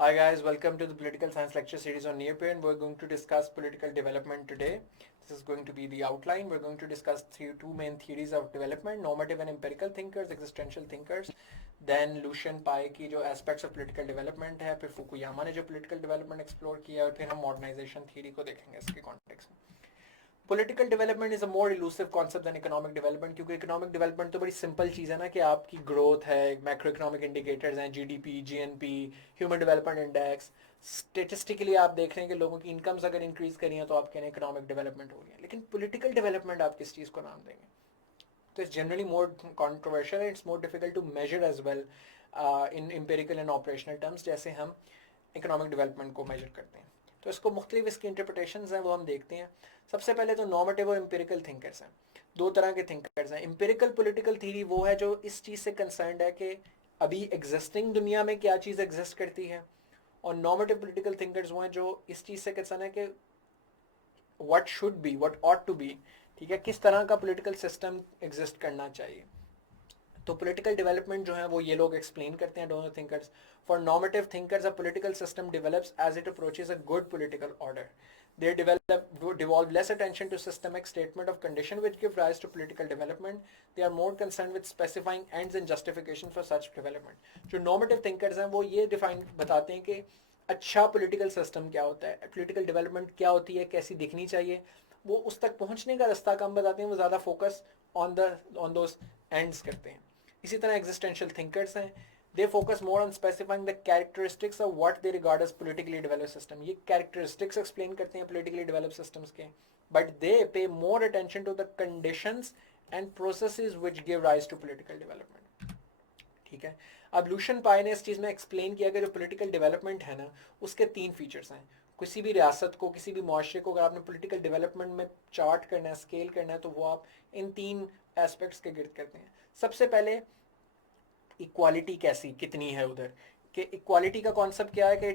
Hi guys, welcome to the political science lecture series on Neopen. We're going to discuss political development today. This is going to be the outline. We're going to discuss two main theories of development, normative and empirical thinkers, existential thinkers. Then Lucian Pai की जो aspects of political development है, फिर Fukuyama ने जो political development explore किया और फिर हम modernization theory को देखेंगे इसके context में. Political development is a more elusive concept than economic development, क्योंकि इकोनॉमिक डेवलपमेंट तो बड़ी सिंपल चीज़ है ना कि आपकी ग्रोथ है, मैक्रो इकोनॉमिक इंडिकेटर्स हैं, GDP, GNP, human development index. Statistically आप देख रहे हैं कि लोगों की इनकम्स अगर इंक्रीज करी हैं तो आप कह रहे हैं इकोनॉमिक डेवलपमेंट हो रही है. लेकिन पॉलिटिकल डेवलपमेंट आप किस चीज़ को नाम देंगे? तो it's generally more controversial and it's more difficult to measure as well in empirical and operational terms जैसे हम इकोनॉमिक डेवलपमेंट को मेजर करते हैं. तो इसको मुख्तलिफ इसकी इंटरप्रटेशंस हैं वो हम देखते हैं. सबसे पहले तो नॉर्मेटिव और एम्पिरिकल थिंकर्स हैं. दो तरह के थिंकर्स हैं. एम्पिरिकल पॉलिटिकल थ्योरी वो है जो इस चीज़ से कंसर्न्ड है कि अभी एग्जिस्टिंग दुनिया में क्या चीज़ एग्जिस्ट करती है, और नॉर्मेटिव पॉलिटिकल थिंकर्स वो हैं जो इस चीज़ से कंसर्न है कि what should be, what ought to be, ठीक है, किस तरह का पॉलिटिकल सिस्टम एग्जिस्ट करना चाहिए. तो पॉलिटिकल डेवलपमेंट जो है वो ये लोग एक्सप्लेन करते हैं, दोनों thinkers. For normative thinkers a political system develops as it approaches a good political order. They devolve less attention to systemic statement of condition which give rise to political development. They are more concerned with specifying ends and justification for such development. जो normative thinkers हैं वो ये define बताते हैं कि अच्छा political system क्या होता है, political development क्या होती है, कैसी दिखनी चाहिए. वो उस तक पहुंचने का रास्ता कम बताते हैं, वो ज़्यादा फोकस on those ends करते हैं. इसी तरह existential thinkers हैं. They focus more on specifying the characteristics of what they regard as politically developed system. ये characteristics explain करते हैं politically developed systems के, but they pay more attention to the conditions and processes which give rise to political development. ठीक है. अब लूशन पाई ने इस चीज़ में एक्सप्लेन किया कि जो पॉलिटिकल डेवलपमेंट है ना उसके तीन फीचर्स हैं. किसी भी रियासत को, किसी भी माशरे को अगर आपने पॉलिटिकल डेवलपमेंट में चार्ट करना है, स्केल करना है, तो वो आप इन तीन एस्पेक्ट्स के गिर्द करते हैं. सबसे पहले इक्वालिटी कैसी कितनी है उधर, कि इक्वालिटी का कॉन्सेप्ट क्या है कि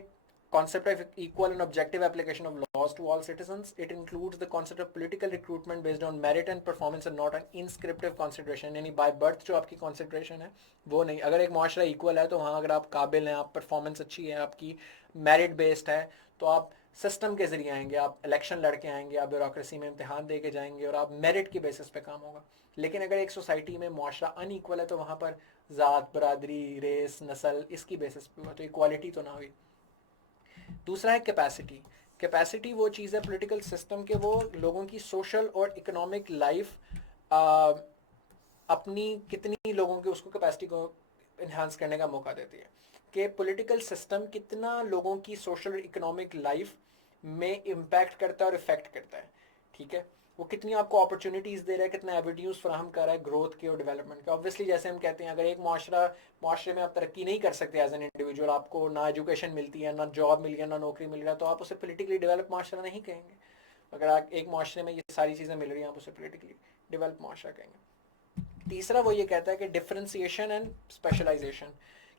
concept of equal and objective application of laws to all citizens. It includes the concept of political recruitment based on merit and performance and not an inscriptive consideration. यानी by birth जो आपकी consideration है वो नहीं. अगर एक माशरा equal है तो वहाँ अगर आप काबिल हैं, आप परफॉर्मेंस अच्छी है आपकी, मेरिट बेस्ड है, तो आप सिस्टम के जरिए आएंगे, आप इलेक्शन लड़के आएंगे, आप ब्यूरोक्रेसी में इम्तिहान दे के जाएंगे और आप मेरिट की बेसिस पे काम होगा. लेकिन अगर एक सोसाइटी में माशरा अनइक्वल है तो वहाँ पर ज़ात, बरादरी, रेस, नस्ल इसकी बेसिस पे हुआ, तो इक्वालिटी तो ना हुई. दूसरा है कैपेसिटी. कैपेसिटी वो चीज़ है पॉलिटिकल सिस्टम के, वो लोगों की सोशल और इकोनॉमिक लाइफ अपनी कितनी लोगों की उसको कैपेसिटी को इन्हांस करने का मौका देती है, कि पॉलिटिकल सिस्टम कितना लोगों की सोशल इकोनॉमिक लाइफ में इम्पैक्ट करता है और इफेक्ट करता है. ठीक है, वो कितनी आपको अपॉर्चुनिटीज़ दे रहा है, कितना एवेन्यूज़ फराहम कर रहा है ग्रोथ के और डेवलपमेंट के. ऑब्वियसली जैसे हम कहते हैं अगर एक माशरे में आप तरक्की नहीं कर सकते एज एन इंडिविजुअल, आपको ना एजुकेशन मिलती है, ना जॉब मिल गया, ना नौकरी मिल रहा है, तो आप उसे पोलिटिकली डेवलप माशरा नहीं कहेंगे. अगर आप एक माशरे में ये सारी चीज़ें मिल रही हैं आप उसे पोलिटिकली डेवलप माशरा कहेंगे. तीसरा वो ये कहता है कि डिफरेंशिएशन एंड स्पेशलाइजेशन,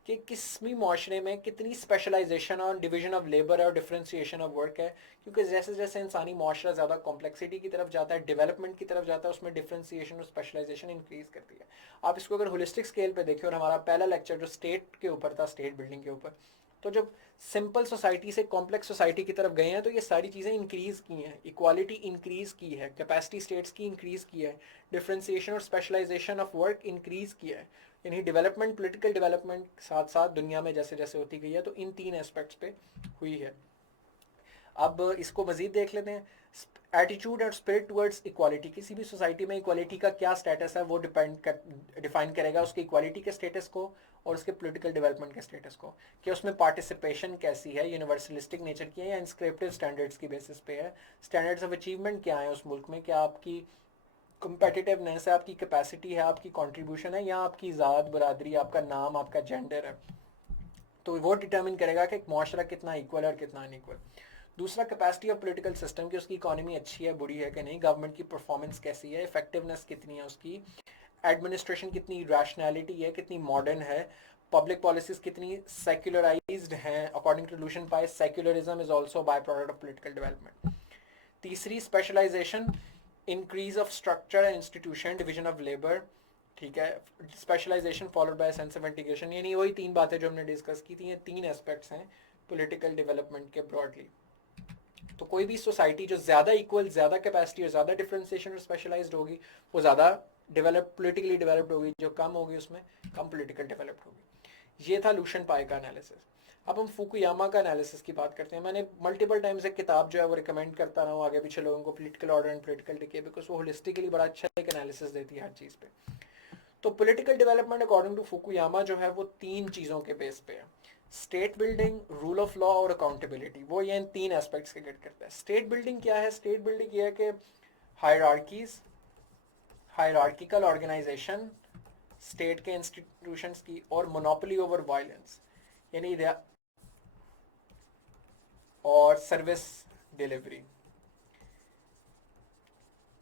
कि किस भी माशरे में कितनी स्पेशलाइजेशन और डिवीजन ऑफ लेबर है और डिफरेंशिएशन ऑफ वर्क है, क्योंकि जैसे जैसे इंसानी माशरा ज़्यादा कॉम्प्लेक्सिटी की तरफ जाता है, डेवलपमेंट की तरफ जाता है, उसमें डिफरेंशिएशन और स्पेशलाइजेशन इंक्रीज करती है. आप इसको अगर होलिस्टिक स्केल पे देखें, और हमारा पहला लेक्चर जो स्टेट के ऊपर था, स्टेट बिल्डिंग के ऊपर, तो जब सिंपल सोसाइटी से कॉम्प्लेक्स सोसाइटी की तरफ गए हैं तो ये सारी चीज़ें इंक्रीज़ की हैं, इक्वालिटी इंक्रीज़ की है, कैपेसिटी स्टेट्स की इंक्रीज़ की है, डिफरेंशिएशन और स्पेशलाइजेशन ऑफ वर्क इंक्रीज़ किया है. यानी डेवलपमेंट, पॉलिटिकल डेवलपमेंट साथ साथ दुनिया में जैसे जैसे होती गई है तो इन तीन एस्पेक्ट्स पे हुई है. अब इसको मजीद देख लेते हैं. एटीट्यूड और स्पिरिट टुवर्ड्स इक्वालिटी. किसी भी सोसाइटी में इक्वालिटी का क्या स्टेटस है वो डिफाइन करेगा उसकी इक्वालिटी के स्टेटस को और उसके पॉलिटिकल डेवलपमेंट के स्टेटस को, कि उसमें पार्टिसिपेशन कैसी है, यूनिवर्सलिस्टिक नेचर की है या इंस्क्रिप्टिव स्टैंडर्ड्स की बेसिस पे है, स्टैंडर्ड्स ऑफ अचीवमेंट क्या है उस मुल्क में, क्या आपकी कंपेटिटिवनेस है, आपकी कैपेसिटी है, आपकी कंट्रीब्यूशन है, या आपकी ज़ात, बरादरी, आपका नाम, आपका जेंडर है. तो वो डिटर्मिन करेगा कि एक माशरा कितना इक्वल है और कितना अनइक्वल. दूसरा कैपेसिटी ऑफ पॉलिटिकल सिस्टम की, उसकी इकोनॉमी अच्छी है, बुरी है कि नहीं, गवर्नमेंट की परफॉर्मेंस कैसी है, इफेक्टिवनेस कितनी है उसकी, एडमिनिस्ट्रेशन कितनी रैशनैलिटी है, कितनी मॉडर्न है, पब्लिक पॉलिसीज कितनी सेक्युलराइज्ड हैं. According to Lucian Pye, secularism is also by product of political development. तीसरी specialization, increase of structure and institution, division of labour. ठीक है, specialization followed by sense of integration. यानी वही तीन बातें जो हमने डिस्कस की थी, ये तीन एस्पेक्ट्स हैं पॉलिटिकल डेवलपमेंट के ब्रॉडली। तो कोई भी सोसाइटी जो ज़्यादा इक्वल, ज़्यादा कैपेसिटी और ज़्यादा डिफ्रेंसिएशन और स्पेशलाइज्ड होगी वो ज़्यादा पोलिटिकली डेवलप्ड होगी, जो कम होगी उसमें कम पोलिटिकल डेवलप्ड होगी। ये था लुशियन पाई का एनालिसिस। अब हम फुकुयामा का एनालिसिस की बात करते हैं। मैंने मल्टीपल टाइम्स एक किताब जो है वो रिकमेंड करता रहा हूँ आगे पीछे लोगों को, political order and political decay, because वो होलिस्टिकली बड़ा अच्छा एक एनालिसिस देती है हर चीज़ पे। तो political development according to Fukuyama जो है वो 3 चीज़ों के बेस पे है: state building, rule of law और अकाउंटेबिलिटी। वो ये इन 3 एस्पेक्ट्स के गेट करता है। स्टेट बिल्डिंग क्या है? स्टेट बिल्डिंग ये है कि हायरार्कीज, हायरार्किकल ऑर्गेनाइजेशन स्टेट के इंस्टीट्यूशंस की, और मोनोपोली ओवर वायलेंस यानी और सर्विस डिलीवरी।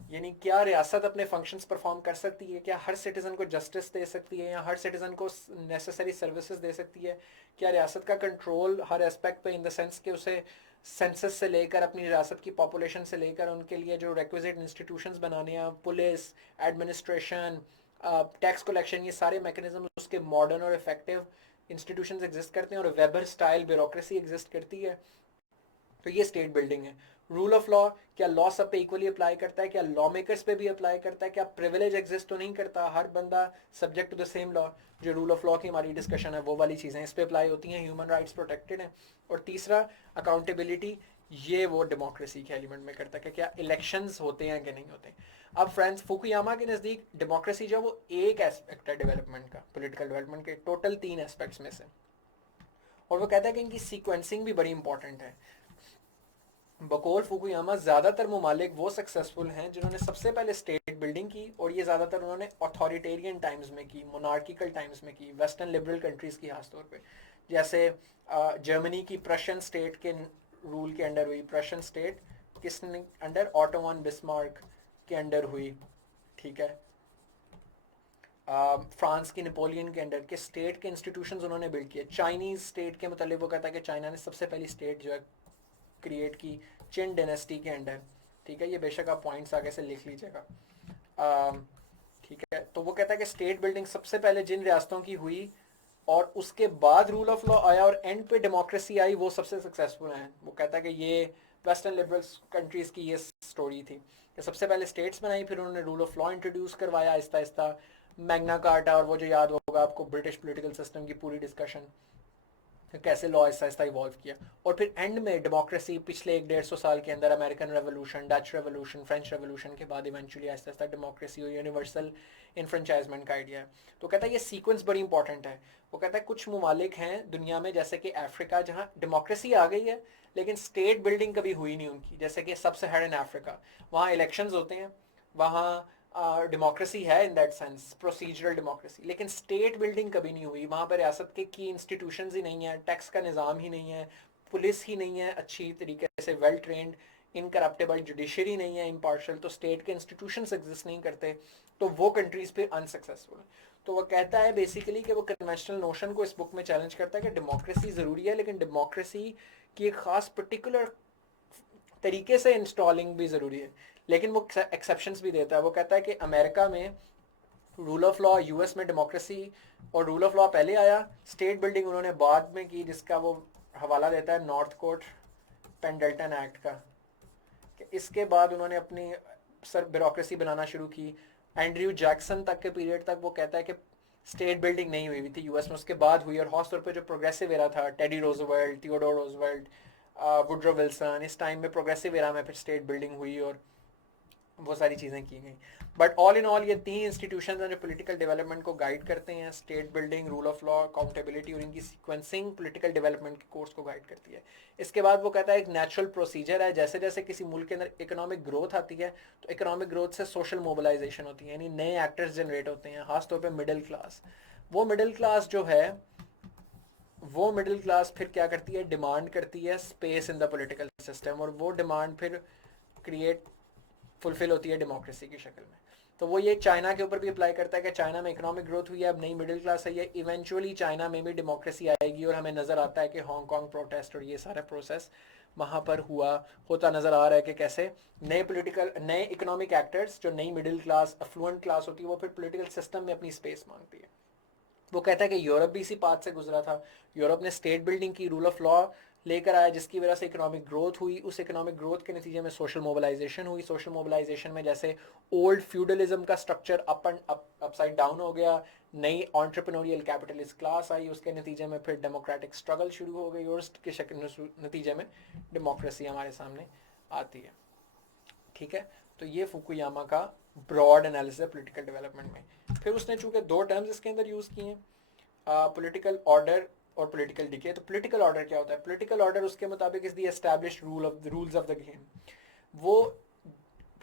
यानी क्या रियासत अपने फंक्शंस परफॉर्म कर सकती है? क्या हर सिटीजन को जस्टिस दे सकती है या हर सिटीजन को नेसेसरी सर्विसेज दे सकती है? क्या रियासत का कंट्रोल हर एस्पेक्ट पे, इन द सेंस कि उसे सेंसस से लेकर अपनी रियासत की पॉपुलेशन से लेकर उनके लिए जो रिक्विजिट इंस्टीट्यूशंस बनाने हैं, पुलिस, एडमिनिस्ट्रेशन, टैक्स कलेक्शन, ये सारे मैकेनिज्म उसके मॉडर्न और इफेक्टिव इंस्टीट्यूशंस एग्जिस्ट करते हैं और वेबर स्टाइल ब्यूरोक्रेसी एग्जिस्ट करती है। तो ये स्टेट बिल्डिंग है। रूल ऑफ लॉ, क्या लॉ सब पे इक्वली अप्लाई करता है? क्या लॉ मेकर्स पे भी अप्लाई करता है? क्या प्रिविलेज एग्जिस्ट तो नहीं करता? हर बंदा subject to the same law. जो रूल ऑफ लॉ की हमारी डिस्कशन है वो वाली चीज़ें इस पे अप्लाई होती हैं, ह्यूमन राइट्स प्रोटेक्टेड हैं। और तीसरा अकाउंटेबिलिटी, ये वो डेमोक्रेसी के एलिमेंट में करता है कि क्या इलेक्शंस होते हैं कि नहीं होते। अब फ्रेंड्स, फुकुयामा के नज़दीक डेमोक्रेसी जो है वो एक एस्पेक्ट है डेवलपमेंट का, पॉलिटिकल डेवलपमेंट के टोटल 3 एस्पेक्ट्स में से। और वो कहता है कि इनकी सीक्वेंसिंग भी बड़ी इंपॉर्टेंट है। बकौल फुकुयामा ज़्यादातर ममालिक वो सक्सेसफुल हैं जिन्होंने सबसे पहले स्टेट बिल्डिंग की, और ये ज़्यादातर उन्होंने अथॉरिटेरियन टाइम्स में की, मोनार्किकल टाइम्स में की, वेस्टर्न लिबरल कंट्रीज़ की खास तौर पे। जैसे जर्मनी की प्रशन स्टेट के रूल के अंडर हुई। प्रशन स्टेट किसने अंडर? ऑटो वन बिस्मार्क के अंडर हुई, ठीक है। फ्रांस की नेपोलियन के अंडर के स्टेट के इंस्टीट्यूशंस उन्होंने बिल्ड किए। चाइनीज़ स्टेट के मतलब वो कहता है कि चाइना ने सबसे पहली स्टेट जो है क्रिएट की चिन डायनेस्टी के अंडर, ठीक है। ये बेशक आप पॉइंट्स आगे से लिख लीजिएगा, ठीक है। तो वो कहता है कि स्टेट बिल्डिंग सबसे पहले जिन रियासतों की हुई और उसके बाद रूल ऑफ लॉ आया और एंड पे डेमोक्रेसी आई, वो सबसे सक्सेसफुल हैं। वो कहता है कि ये वेस्टर्न लिबरल कंट्रीज़ की ये स्टोरी थी कि सबसे पहले स्टेट्स बनाई, फिर उन्होंने रूल ऑफ लॉ इंट्रोड्यूस करवाया आहिस्ता आहिस्ता, मैग्ना कार्टा, और वो जो याद होगा आपको ब्रिटिश पॉलिटिकल सिस्टम की पूरी डिस्कशन, कैसे लॉ आहिस्ता आहिस्ता इवॉल्व किया। और फिर एंड में डेमोक्रेसी पिछले 100-150 साल के अंदर, American revolution, Dutch revolution, French revolution के बाद इवेंचुअली आहिस्ता आहिस्ता डेमोक्रेसी और यूनिवर्सल इन्फ्रेंचाइजमेंट का आइडिया है। तो कहता है ये सीक्वेंस बड़ी इंपॉर्टेंट है। वो कहता है कुछ ममालिक हैं दुनिया में जैसे कि अफ्रीका, जहाँ डेमोक्रेसी आ गई है लेकिन स्टेट बिल्डिंग कभी हुई नहीं उनकी, जैसे कि सब सहारन अफ्रीका। वहाँ इलेक्शंस होते हैं, वहाँ डेमोक्रेसी है in that sense, procedural democracy, लेकिन स्टेट बिल्डिंग कभी नहीं हुई। वहाँ पर रियासत के की इंस्टीट्यूशंस ही नहीं है, टैक्स का निज़ाम ही नहीं है, पुलिस ही नहीं है अच्छी तरीके से वेल ट्रेंड, इनकरप्टेबल जुडिशरी नहीं है इम्पार्शल, तो स्टेट के इंस्टीट्यूशंस एग्जिस्ट नहीं करते, तो वो कंट्रीज़ फिर अनसक्सेसफुल है। तो वो कहता है बेसिकली कि वो कन्वेंशनल नोशन को इस बुक में चैलेंज करता है कि डेमोक्रेसी ज़रूरी है, लेकिन डेमोक्रेसी की एक ख़ास पर्टिकुलर तरीके से इंस्टॉलिंग भी ज़रूरी है। लेकिन वो एक्सेप्शंस भी देता है। वो कहता है कि अमेरिका में रूल ऑफ लॉ, यूएस में डेमोक्रेसी और रूल ऑफ लॉ पहले आया, स्टेट बिल्डिंग उन्होंने बाद में की, जिसका वो हवाला देता है नॉर्थ कोट पेंडल्टन एक्ट का, कि इसके बाद उन्होंने अपनी ब्यूरोक्रेसी बनाना शुरू की। एंड्रयू जैक्सन तक के पीरियड तक वो कहता है कि स्टेट बिल्डिंग नहीं हुई थी यूएस में, उसके बाद हुई। और खास तौर पे जो प्रोग्रेसिव एरा था, teddy Roosevelt, Theodore Roosevelt, Woodrow Wilson, इस टाइम में प्रोग्रेसिव एरा में फिर स्टेट बिल्डिंग हुई और वो सारी चीज़ें की गई। बट ऑल इन ऑल ये 3 इंस्टीट्यूशन हैं जो पॉलिटिकल डेवलपमेंट को गाइड करते हैं: state building, rule of law, accountability, और इनकी सीक्वेंसिंग पॉलिटिकल डेवलपमेंट के कोर्स को गाइड करती है। इसके बाद वो कहता है एक नेचुरल प्रोसीजर है, जैसे जैसे किसी मुल्क के अंदर इकोनॉमिक ग्रोथ आती है तो इकोनॉमिक ग्रोथ से सोशल मोबिलाइजेशन होती है, यानी नए एक्टर्स जनरेट होते हैं, खासतौर पर मिडिल क्लास। वो मिडिल क्लास जो है, वो मिडिल क्लास फिर क्या करती है? डिमांड करती है space in the political system, और वो डिमांड फिर क्रिएट फुलफिल होती है डेमोक्रेसी की शक्ल में। तो वो ये चाइना के ऊपर भी अप्लाई करता है कि चाइना में इकोनॉमिक ग्रोथ हुई है, अब नई मिडिल क्लास है, ये इवेंचुअली चाइना में भी डेमोक्रेसी आएगी। और हमें नज़र आता है कि हांगकांग प्रोटेस्ट और ये सारा प्रोसेस वहाँ पर होता नज़र आ रहा है कि कैसे नए इकोनॉमिक एक्टर्स, जो नई मिडिल क्लास अफ्लुएंट क्लास होती है, वो फिर पोलिटिकल सिस्टम में अपनी स्पेस मांगती है। वो कहता है कि यूरोप भी इसी पाथ से गुजरा था। यूरोप ने स्टेट बिल्डिंग की, रूल ऑफ लॉ लेकर आया, जिसकी वजह से इकोनॉमिक ग्रोथ हुई। उस इकोनॉमिक ग्रोथ के नतीजे में सोशल मोबिलाइजेशन हुई। सोशल मोबिलाइजेशन में जैसे ओल्ड फ्यूडलिज्म का स्ट्रक्चर अपसाइड डाउन हो गया, नई ऑन्टरप्रेन्योरियल कैपिटलिस्ट क्लास आई, उसके नतीजे में फिर डेमोक्रेटिक स्ट्रगल शुरू हो गई और उसके नतीजे में डेमोक्रेसी हमारे सामने आती है। ठीक है, तो ये फुकुयामा का ब्रॉड एनालिसिस है पॉलिटिकल डेवलपमेंट में। फिर उसने चूंकि दो टर्म्स इसके अंदर यूज किए हैं, पॉलिटिकल ऑर्डर और पॉलिटिकल डिके। तो पॉलिटिकल ऑर्डर क्या होता है? पॉलिटिकल ऑर्डर उसके मुताबिक is the established rules of the game. वो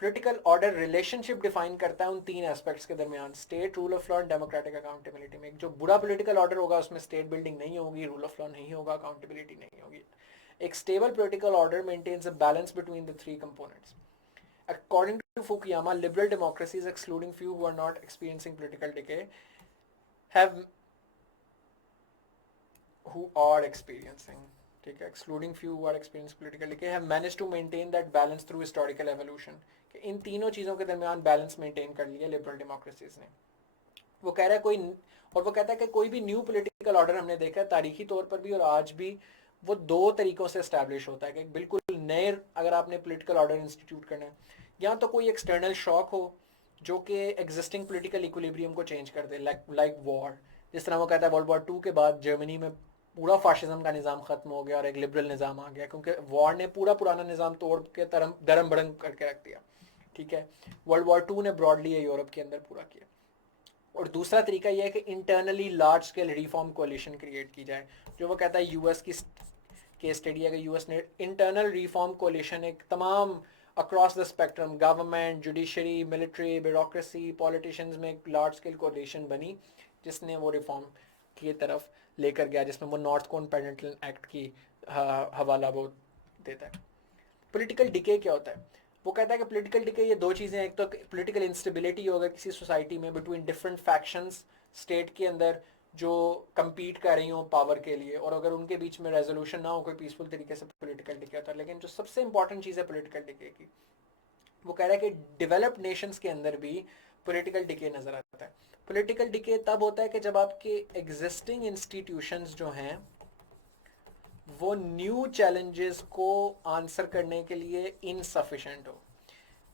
पॉलिटिकल ऑर्डर रिलेशनशिप डिफाइन करता है उन तीन एस्पेक्ट्स के दरमियान, state, rule of law and democratic accountability में। जो बुरा पॉलिटिकल ऑर्डर होगा उसमें स्टेट बिल्डिंग नहीं होगी, रूल ऑफ लॉ नहीं होगा, अकाउंटेबिलिटी नहीं होगी। एक stable political order maintains a balance between the three components. According to Fukuyama, liberal democracies, excluding few who are not experiencing political decay, ठीक है, excluding few who are experiencing political decay, have managed to maintain that balance through historical evolution। कि इन तीनों चीज़ों के दरमियान balance maintain कर लिया liberal democracies ने। वो कह रहा है वो कहता है कि कोई भी न्यू पॉलिटिकल ऑर्डर हमने देखा है तारीखी तौर पर भी और आज भी, वो दो तरीकों से एस्टैब्लिश होता है। कि बिल्कुल नए अगर आपने पॉलिटिकल ऑर्डर इंस्टीट्यूट करना है, या तो कोई एक्सटर्नल शॉक हो जो कि एग्जिस्टिंग पॉलिटिकल इक्विलिब्रियम को चेंज कर दे, लाइक वॉर। जिस तरह वो कहता है वर्ल्ड वॉर 2 के बाद जर्मनी में पूरा फाशिज्म का निज़ाम खत्म हो गया और एक लिबरल निज़ाम आ गया, क्योंकि वॉर ने पूरा पुराना निज़ाम तोड़ के दरम बरम करके रख दिया। ठीक है, वर्ल्ड वॉर 2 ने ब्रॉडली यूरोप के अंदर पूरा किया। और दूसरा तरीका यह है कि internally large scale reform coalition create की जाए। जो वो कहता है यूएस की केस स्टडी है कि यूएस ने इंटरनल रिफॉर्म कोलिशन, एक तमाम across the spectrum, government, judiciary, military, bureaucracy, politicians में एक लार्ज स्केल कोलिशन बनी जिसने वो रिफॉर्म की तरफ लेकर गया, जिसमें वो नॉर्थ कोन पेनिनसुला एक्ट की हवाला वो देता है। पॉलिटिकल डिके क्या होता है? वो कहता है कि पॉलिटिकल डिके ये दो चीज़ें हैं। एक तो पॉलिटिकल इंस्टेबिलिटी होगा किसी सोसाइटी में बिटवीन डिफरेंट फैक्शंस स्टेट के अंदर जो कम्पीट कर रही हो पावर के लिए, और अगर उनके बीच में रेजोल्यूशन ना हो कोई पीसफुल तरीके से, पॉलिटिकल डिके होता है। लेकिन जो सबसे इंपॉर्टेंट चीज़ है पॉलिटिकल डिके की, वो कह रहा है कि डेवलप्ड नेशंस के अंदर भी पॉलिटिकल डिके नज़र आता है। पॉलिटिकल डिके तब होता है कि जब आपके एग्जिस्टिंग इंस्टीट्यूशंस जो हैं वो न्यू चैलेंजेस को आंसर करने के लिए इनसफिशेंट हो।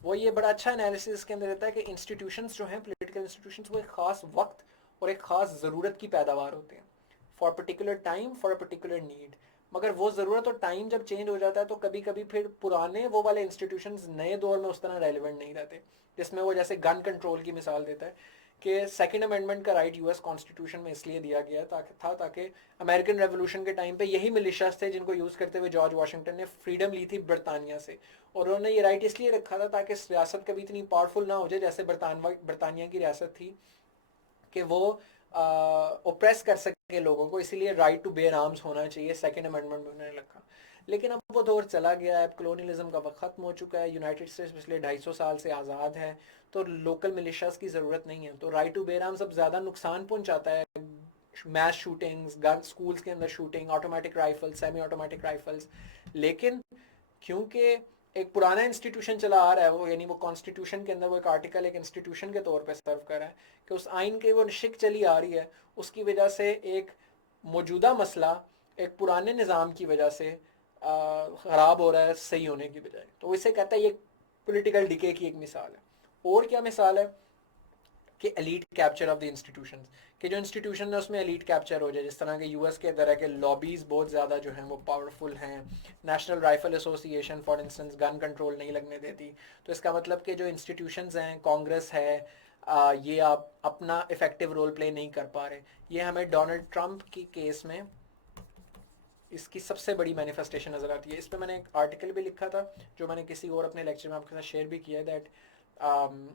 वो ये बड़ा अच्छा एनालिसिस के अंदर रहता है कि इंस्टीट्यूशंस जो हैं, पॉलिटिकल इंस्टीट्यूशंस, वो एक ख़ास वक्त और एक ख़ास ज़रूरत की पैदावार होते हैं, for particular time, for a particular need. मगर वो ज़रूरत और टाइम जब चेंज हो जाता है तो कभी कभी फिर पुराने वो वाले इंस्टीट्यूशंस नए दौर में उस तरह रेलिवेंट नहीं रहते। जिसमें वो जैसे गन कंट्रोल की मिसाल देता है कि सेकंड अमेंडमेंट का राइट यूएस कॉन्स्टिट्यूशन में इसलिए दिया गया ताकि अमेरिकन रेवोल्यूशन के टाइम पे यही मिलिशियास थे जिनको यूज़ करते हुए जॉर्ज वाशिंगटन ने फ्रीडम ली थी बरतानिया से। और उन्होंने ये राइट इसलिए रखा था ताकि रियासत कभी इतनी पावरफुल ना हो जाए जैसे बरतानिया की रियासत थी, कि वो ओप्रेस कर सके लोगों को, इसीलिए राइट टू बेयर आर्म्स होना चाहिए सेकंड अमेंडमेंट में उन्होंने रखा। लेकिन अब वो दौर चला गया है, कॉलोनियलिज्म का वक्त खत्म हो चुका है, यूनाइटेड स्टेट्स पिछले 250 साल से आज़ाद है, तो लोकल मिलिशियास की ज़रूरत नहीं है। तो राइट टू बेयर आर्म्स अब ज़्यादा नुकसान पहुंचाता है। मैस शूटिंग्स, गन स्कूल्स के अंदर shooting, automatic rifles, semi automatic rifles. लेकिन क्योंकि एक पुराना इंस्टीट्यूशन चला आ रहा है, वो यानी वो कॉन्स्टिट्यूशन के अंदर वो एक आर्टिकल एक इंस्टीट्यूशन के तौर पे सर्व कर रहा है कि उस आइन की वो शिक चली आ रही है, उसकी वजह से एक मौजूदा मसला एक पुराने निज़ाम की वजह से ख़राब हो रहा है सही होने की बजाय। तो इसे कहता है ये पॉलिटिकल डिके की एक मिसाल है। और क्या मिसाल है कि elite capture of the institutions, कि जो इंस्टीट्यूशन है उसमें एलीट कैप्चर हो जाए। जिस तरह के यूएस के तरह के लॉबीज बहुत ज़्यादा जो हैं वो पावरफुल हैं। National rifle association for instance gun control नहीं लगने देती। तो इसका मतलब कि जो इंस्टीट्यूशंस हैं, कांग्रेस है, ये आप अपना इफेक्टिव रोल प्ले नहीं कर पा रहे। ये हमें डोनाल्ड ट्रंप की केस में इसकी सबसे बड़ी मैनिफेस्टेशन नज़र आती है। इस पर मैंने एक आर्टिकल भी लिखा था जो मैंने किसी और अपने लेक्चर में आपके साथ शेयर भी किया है, that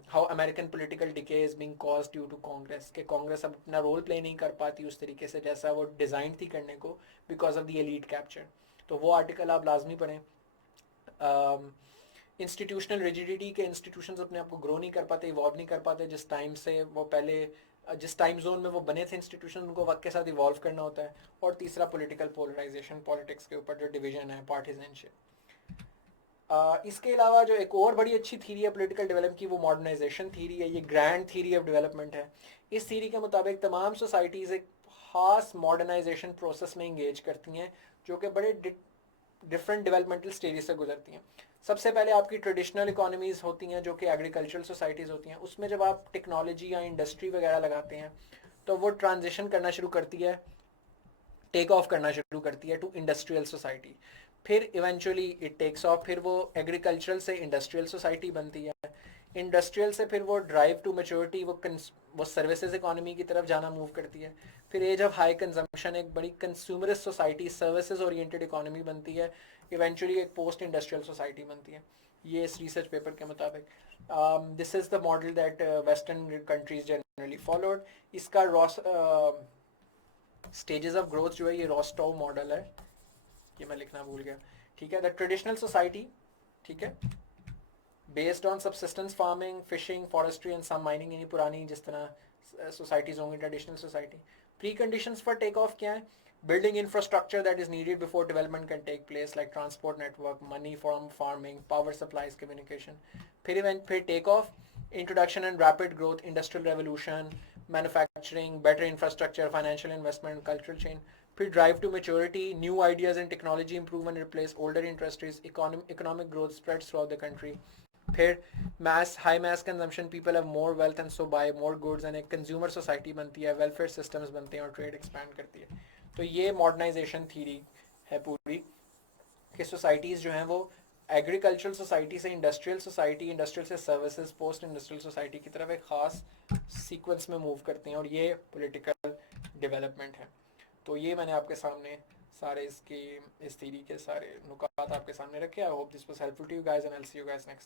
how American political decay is being caused due to Congress, कि कांग्रेस अब अपना रोल प्ले नहीं कर पाती उस तरीके से जैसा वो डिज़ाइन थी करने को, because of the elite capture. तो वो आर्टिकल आप लाजमी पढ़ें। इंस्टीट्यूशनल रिजिडिटी के इंस्टीट्यूशंस अपने आप को ग्रो नहीं कर पाते, इवॉल्व नहीं कर पाते। जिस टाइम से वो पहले जिस टाइम जोन में वो बने थे इंस्टीट्यूशन, उनको वक्त के साथ इवॉल्व करना होता है। और तीसरा पॉलिटिकल पोलराइजेशन, पॉलिटिक्स के ऊपर जो डिवीजन है, पार्टिजनशिप। इसके अलावा जो एक और बड़ी अच्छी थीरी है पॉलिटिकल डेवलपमेंट की, वो मॉडर्नाइजेशन थीरी है। ये ग्रैंड थीरी ऑफ डेवलपमेंट है। इस थीरी के मुताबिक तमाम सोसाइटीज़ एक खास मॉडर्नाइजेशन प्रोसेस में इंगेज करती हैं, जो कि बड़े डिफरेंट डेवलपमेंटल स्टेजेस से गुजरती हैं। सबसे पहले आपकी ट्रेडिशनल इकोनॉमीज़ होती हैं, जो कि एग्रीकल्चरल सोसाइटीज़ होती हैं। उसमें जब आप टेक्नोलॉजी या इंडस्ट्री वगैरह लगाते हैं, तो वो ट्रांजिशन करना शुरू करती है, टेक ऑफ करना शुरू करती है टू इंडस्ट्रियल सोसाइटी। फिर इवेंचुअली इट टेक्स ऑफ, फिर वो एग्रीकल्चरल से इंडस्ट्रियल सोसाइटी बनती है। इंडस्ट्रियल से फिर वो ड्राइव टू मेच्योरिटी, वो सर्विसेज इकोनॉमी की तरफ जाना मूव करती है। फिर एज ऑफ हाई कंजम्पशन एक बड़ी consumerist society, services oriented economy बनती है। इवेंचुअली एक पोस्ट इंडस्ट्रियल सोसाइटी बनती है, ये इस रिसर्च पेपर के मुताबिक। This is the model that western countries generally followed. इसका स्टेजेस ऑफ ग्रोथ जो है ये रोस्टोव मॉडल है, ये मैं लिखना भूल गया। ठीक है, द ट्रेडिशनल सोसाइटी, ठीक है, based on subsistence farming, fishing, forestry and some mining, यानी पुरानी जिस तरह सोसाइटीज होंगी traditional society. Pre conditions for take off क्या है? Building infrastructure that is needed before development can take place, like transport network, money from farming, power supplies, communication. फिर take off, introduction and rapid growth, industrial revolution, manufacturing, better infrastructure, financial investment, cultural change. फिर drive to maturity, new ideas and technology improvement replace older industries, economic growth spreads throughout the country. फिर high mass consumption, people have more wealth and so buy more goods, and एक consumer society बनती है, welfare systems बनते हैं और trade expand करती है। तो ये मॉडर्नाइजेशन थीरी है पूरी, कि सोसाइटीज़ जो हैं वो एग्रीकल्चरल सोसाइटी से इंडस्ट्रियल सोसाइटी, इंडस्ट्रियल से सर्विसेज, पोस्ट इंडस्ट्रियल सोसाइटी की तरफ एक ख़ास सीक्वेंस में मूव करते हैं, और ये पॉलिटिकल डेवलपमेंट है। तो ये मैंने आपके सामने सारे इस थीरी के सारे नुकात आपके सामने रखे। I hope this was helpful to you guys and I will see you guys next